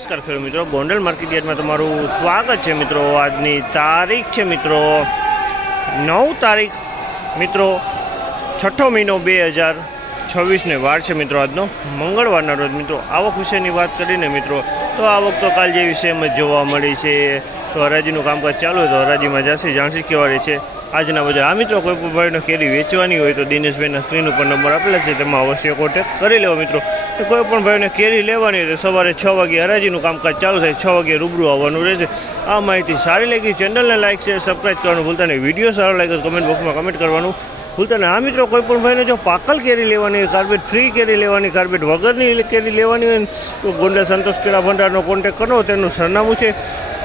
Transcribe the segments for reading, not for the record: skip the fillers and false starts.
નમસ્કાર ખેડૂત મિત્રો, ગોંડલ માર્કેટ યાર્ડમાં તમારું સ્વાગત છે મિત્રો। આજની તારીખ છે મિત્રો 9 તારીખ મિત્રો 6ઠો મહિનો 2026 વાર છે મિત્રો। આજનો મંગળવારના રોજ મિત્રો આવક વિશેની વાત કરીને મિત્રો તો આવક તો કાલ જેવી સેમ જ જોવા મળી છે। તો હરાજીનું કામકાજ ચાલુ હોય તો હરાજીમાં જશે જાણસી કેવા રહે છે આજના બજાર। આ મિત્રો કોઈ પણ ભાઈને કેરી વેચવાની હોય તો દિનેશભાઈના સ્ક્રીન ઉપર નંબર આપેલા છે, તેમાં અવશ્ય કોન્ટેક્ટ કરી લેવો મિત્રો। તો કોઈ પણ ભાઈને કેરી લેવાની હોય તો સવારે 6 વાગે હરાજીનું કામકાજ ચાલુ થાય, 6 વાગે રૂબરૂ આવવાનું રહેશે। આ માહિતી સારી લાગી ચેનલને લાઈક શેર સબસ્ક્રાઈબ કરવાનું ભૂલતા નહીં। વિડીયો સારો લાગ્યો તો કમેન્ટ બોક્સમાં કમેન્ટ કરવાનું ભૂલતા નહીં। આ મિત્રો કોઈ પણ ભાઈને જો પાકલ કેરી લેવાની હોય, કાર્બેટ ફ્રી કેરી લેવાની, કાર્બેટ વગરની કેરી લેવાની હોય તો ગોંડલ સંતોષ કેળા ભંડારનો કોન્ટેક્ટ કરો। તેનું સરનામું છે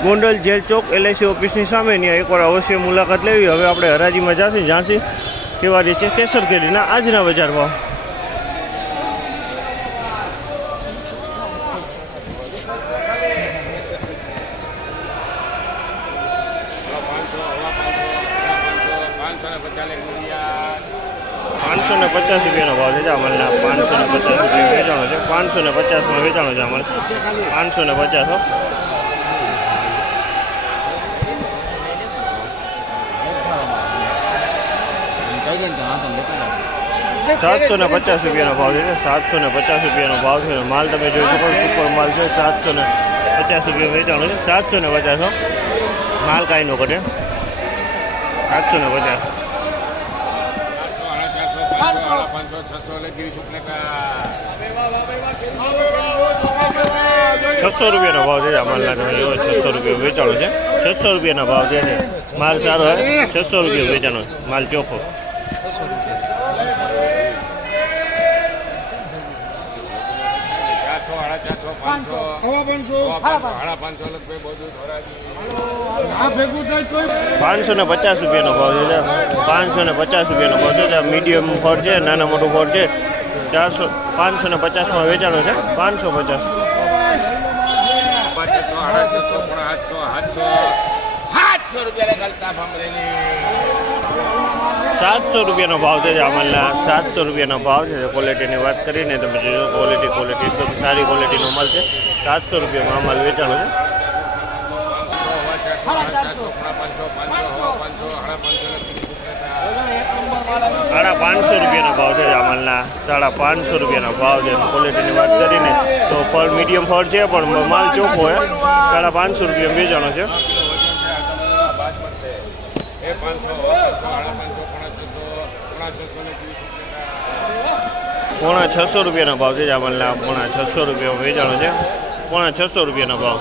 ગોંડલ જેલ ચોક LIC ઓફિસની સામે। ત્યાં એકવાર અવશ્ય મુલાકાત લેવી। હવે આપણે હરાજીમાં જશે જાણસી કેવા રહે છે કેસર કેરીના આજના બજાર ભાવ। ₹550 ભાવ છે અમારે, ₹550 વેચાણો છે, 550માં વેચાણો છે અમારે, 550। 750 રૂપિયાનો ભાવ છે, 750 રૂપિયાનો ભાવ છે। માલ તમે જોઈ શકો સુપર માલ છે, 750 રૂપિયા વેચાણો છે, 750 માલ કાંઈ નો ઘટે, 750। 600 રૂપિયાનો ભાવ છે માલના, તમે જોવો 600 રૂપિયા વેચાણો છે, 600 રૂપિયાના ભાવ છે। માલ સારો હોય 600 રૂપિયા વેચાણો, માલ ચોખ્ખો। 550 રૂપિયાનો ભાવ છે, 550 રૂપિયાનો ભાવ છે। મીડિયમ ફળ છે, નાના મોટું ફળ છે, 550માં વેચાણો છે, 550। 700 રૂપિયાનો ભાવ છે અમાલના, 700 રૂપિયાનો ભાવ છે। ક્વોલિટીની વાત કરીને તમે જોજો ક્વોલિટી એકદમ સારી ક્વોલિટીનો માલ છે, 700 રૂપિયામાં માલ વેચાણો છે। 550 રૂપિયાનો ભાવ છે અમાલના, 550 રૂપિયાનો ભાવ છે। ક્વોલિટીની વાત કરીને તો ફળ મીડિયમ ફળ છે પણ માલ ચોખ્ખો હોય, 550 રૂપિયા વેચાણો છે। 600 રૂપિયાનો ભાવ છે અમાલના, 600 રૂપિયા વેચાણો છે, 600 રૂપિયાનો ભાવ।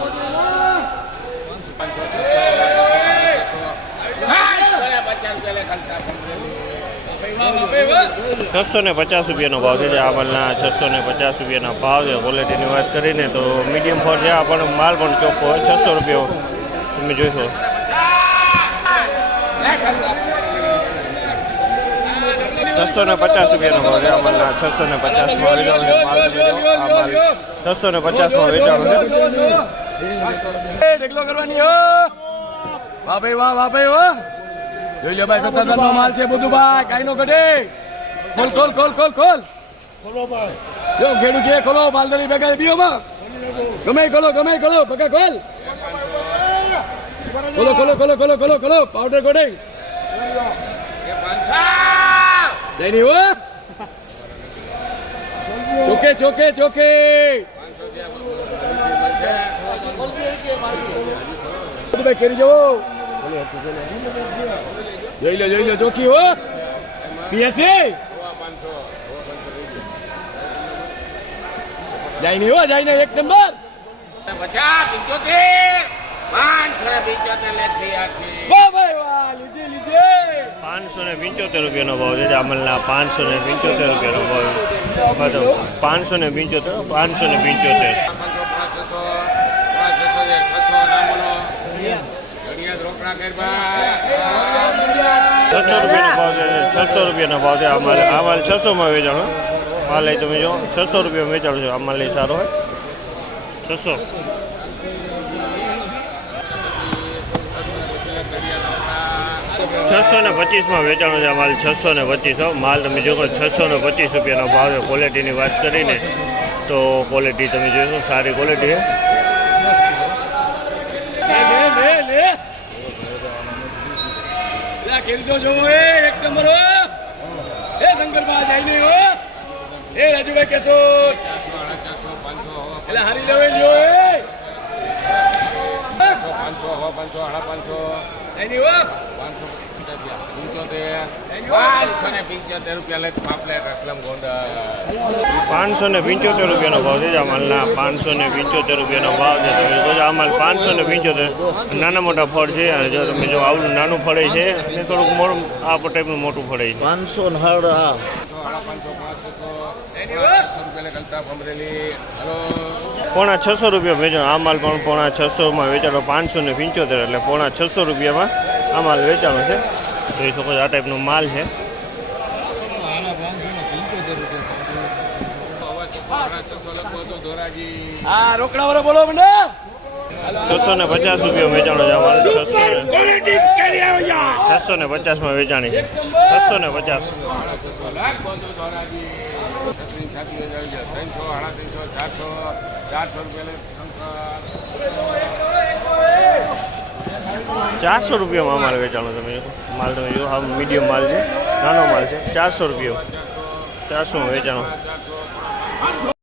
650 રૂપિયાનો ભાવ છે અમાલના, 650 રૂપિયાના ભાવ છે। ક્વોલિટીની વાત કરીને તો મીડિયમ ફળ છે પણ માલ પણ ચોખ્ખો હોય, 600 રૂપિયા તમે જોઈશો। 650 રૂપિયાનો ભાવ છે અમાલના, 650માં વેચાણો છે માલ, 650માં વેચાણો છે। કરવાની હો વાહ ભાઈ વાહ, વાહ ભાઈ હો, જોઈ લો ભાઈ 77 નો માલ છે બધું ભાઈ, કાઈ નો ઘટે। ખોલ ખોલ ખોલ ખોલ ખોલ ખોલો ભાઈ, જો ઘેડું છે ખોલો, માલદડી ભેગા બીઓ માં ગમે ખોલો ભેગા ખોલ, ખોલો ખોલો ખોલો ખોલો ખોલો ખોલો પાવડર કોડિંગ જઈની હો, ચોકે ચોકે ચોકે ભાઈ કરી જવો, જોઈ લો ચોખ્ખી હો પીએસસી જાઈને હો, જાઈને 1 નંબર 575 રૂપિયાનો ભાવ છે અમલના, 575 રૂપિયાનો ભાવ, 575 575। 600 રૂપિયાનો ભાવ છે અમાલ, 600માં વેચાણો માલ લઈ તમે જો 600 રૂપિયા વેચાણો છે અમાલ લઈ સારો હોય 600। 625માં વેચાણો છે માલ, 625 માલ તમે જો 625 રૂપિયાનો ભાવ છે। ક્વોલિટીની વાત કરીને તો ક્વોલિટી તમે જોશો સારી ક્વોલિટી છે। એક નંબર હો એ શંકરભાઈ જાય નહીં હો એ રાજુભાઈ કેશો એટલે હારી લેવે લ્યો એ 500 એની હો 575 રૂપિયા લે પાપલેટ અસલમ ગોંડા 575 રૂપિયાનો ભાવ છે આ માલના 575 રૂપિયાનો ભાવ છે તમે જોજો આ માલ 575 નાના મોટા ફળ છે અને જો તમે જો આવડું નાનું ફળે છે અને થોડુંક મોટું આ ટાઈપનું મોટું ફળે છે 500 ને હળ હા 500 પોણા 600 રૂપિયા500 500 વેચાણ આ માલ પણ પોણા 600માં વેચાણો 575 એટલે પોણા 600 રૂપિયામાં આ માલ વેચાણો છે જોઈ શકો છો આ ટાઈપનો માલ છે હા રોકડા વાળો બોલો મને 650 રૂપિયા વેચાણો છે આ માલ 650માં વેચાણી છે 400 રૂપિયામાં માલ વેચાણો તમે માલ તમે જો આ મીડિયમ માલ છે નાનો માલ છે 400 રૂપિયા 400માં વેચાણો